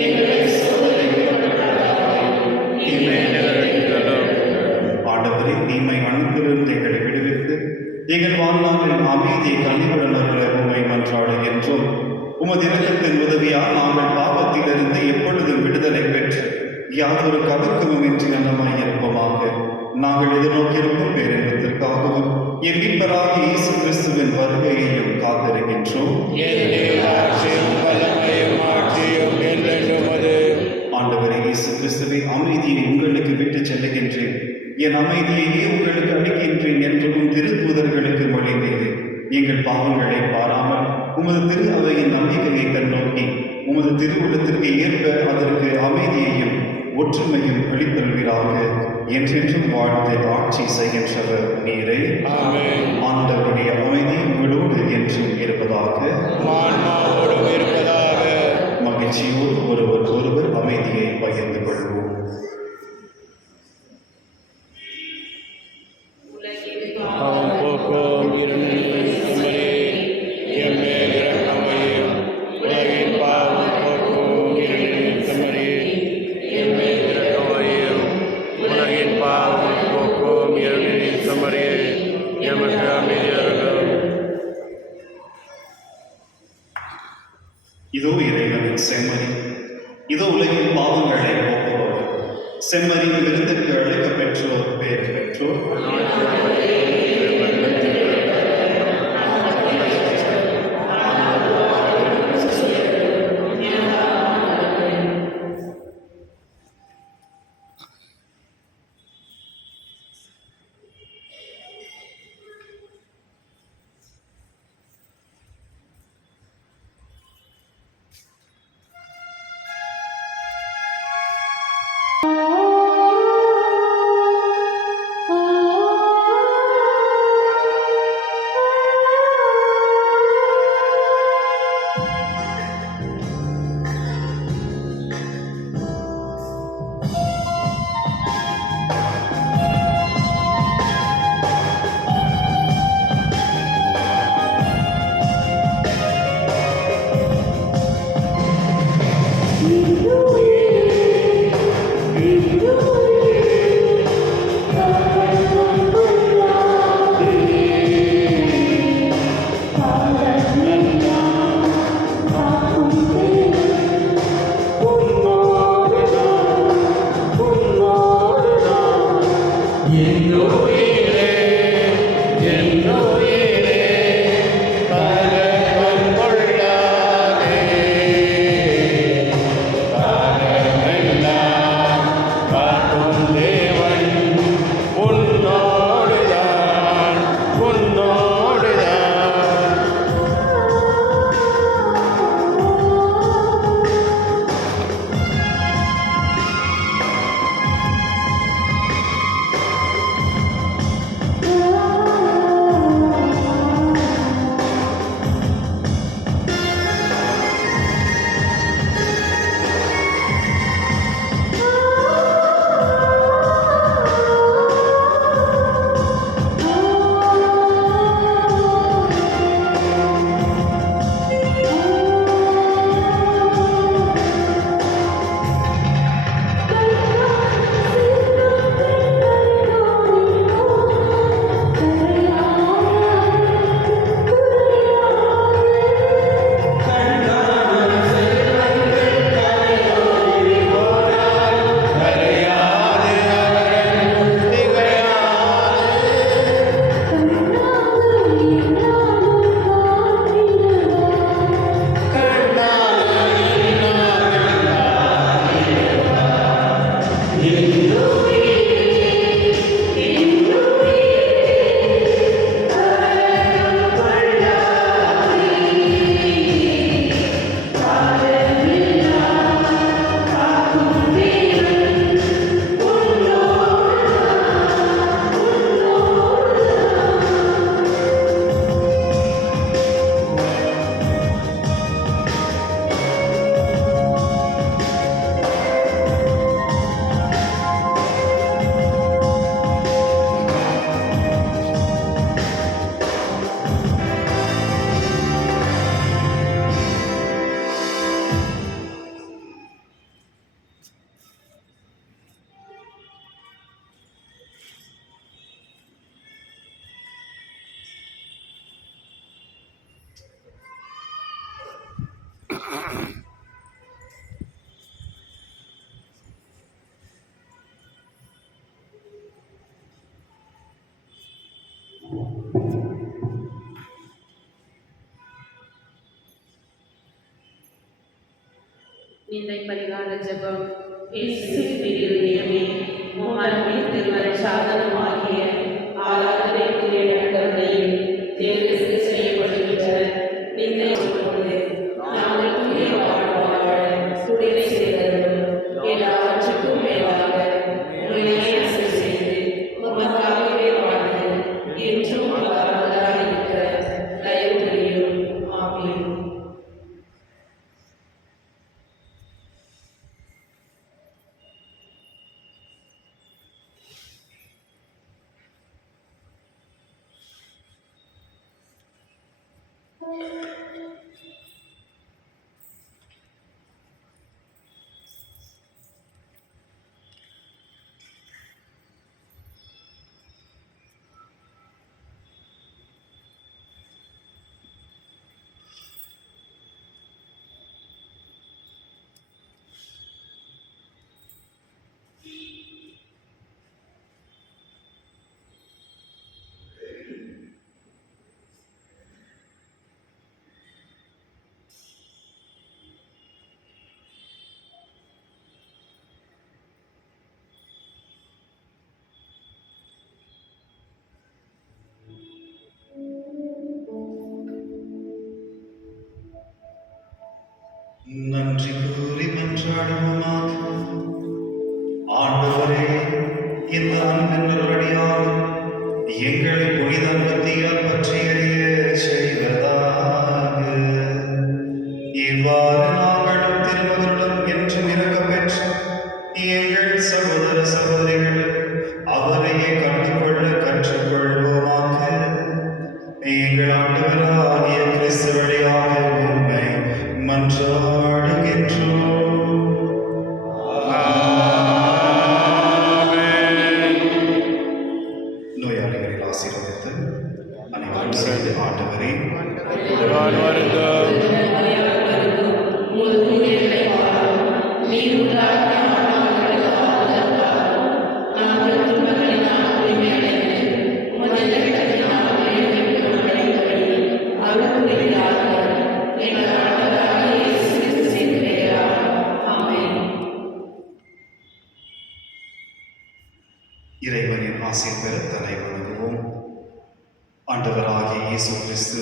எங்களை சோதனைக்கு உட்படுத்தாதேயும். தீமை நிகழ்ச்சிகளும் ஆண்டவரே, தீமை அனைத்திலிருந்து எங்களை விடுவித்து எங்கள் வாழ்நாளில் அமைதியை கனிவுடன் அருள உம்மை மன்றாடுகின்றோம். உமது இரக்கத்தின் உதவியால் நாங்கள் பாவத்திலிருந்து எப்பொழுதும் விடுதலை பெற்று யாதொரு கலக்கமும் இன்றி நலமாய் இருப்போமாக. நாங்கள் எதிர்நோக்கியிருக்கும் பேரின்பத்திற்காகவும் என் மீட்பராகிய இயேசு கிறிஸ்துவின் வருகையையும் காத்திருக்கின்றோம். ஆண்டவரே இயேசு கிறிஸ்துவை, அமைதியை உங்களுக்கு விட்டுச் செல்லுகின்றேன், என் அமைதியையே உங்களுக்கு அளிக்கின்றேன் என்று உம் திருத்தூதர்களுக்கு மொழிந்தீர்கள். எங்கள் பாவங்களை பாராமல் உமது திரு அவையின் நம்பிக்கையை கண்ணோக்கி உமது திருவுள்ளத்திற்கு ஏற்ப அதற்கு அமைதியையும் ஒற்றுமையும் அளித்தருள்வீராக. என்றென்றும் வாழ்ந்து ஆட்சி செய்கின்றவர் நீரே. ஆண்டவருடைய அமைதி உங்களோடு என்றும் இருப்பதாக. மகிழ்ச்சியோடு ஒருவர் ஒருவர் அமைதியை பகிர்ந்து கொள்வோம். உலகில் பாவம் போக்கும் இறைவனே, எம் மேல் இரக்கமாயிரும். உலகின் பாவம் போக்கும் இறைவனே, எம் மேல் இரக்கமாயிரும். உலகின் பாவம் போக்கும் இறைவனே, எமக்கு அமைதி அருளும். இதோ இறைவனின் செம்மறி, இதோ உலகின் பாவங்களை போக்குபவர். செம்மறியின் விருந்துக்கு அழைக்க பெற்றோர் பேர் பெற்றோர். நிந்தை பரிகார ஜெபம். இயேசுவின் திருவுதயமே, உம் அன்பின் திருமறை சாதனமாகிய ஆராதனைக்குரிய நண்பர்களையும் தேர்வு செய்யப்படுகின்ற நிந்தை கொண்டு நாங்கள் தூய வாழ்வு வாழ துணை செய்தவர்களும் எல்லாவற்றுக்கும் மேலாக உண்மையை செய்து உமக்காகவே வாழ்ந்து என்றும் வளர்வதாக இருக்கிற தயவு புரியும். ஆமென். நன்றி கூறி மன்றாடுவோமாக. ஆண்டவரே, இந்த அன்பின் அடியால் எங்களை புனித பக்தியால் பற்றி அறிய செய்வதாக. இவ்வாறு நாங்களும் திருமகளும் என்றும் இறக்க பெற்ற எங்கள் சகோதர சகோதரிகள் அவரையே கண்டுகொள்ள கற்றுக்கொள்வோமாக. எங்கள் ஆண்டவராகிய கிறிஸ்து வழியாக உம்மை மன்றாடுகின்றோம். நோயாளிகளில் ஆசீர்வதித்து அனைவரும் சேர்ந்து ஆண்டவரே இறைவனின் ஆசீர் பெற தலை வணங்குவோம். ஆண்டவராகிய இயேசு கிறிஸ்து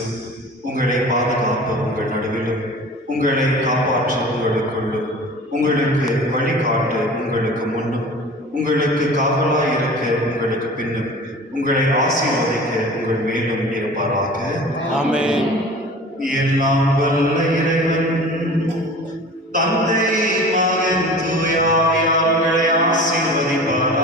உங்களை பாதுகாப்பு உங்கள் நடுவிலும், உங்களை காப்பாற்ற உங்களுக்குள்ளும், உங்களுக்கு வழிகாட்ட உங்களுக்கு முன்னும், உங்களுக்கு காவலாயிருக்க உங்களுக்கு பின்னும், உங்களை ஆசீர்வதிக்க உங்கள் மேலும் இருப்பாராக. ஆமென். எல்லாம் வல்ல இறைவன் தந்தை மகன் தூய ஆவியார் உங்களை ஆசீர்வதிப்பாராக.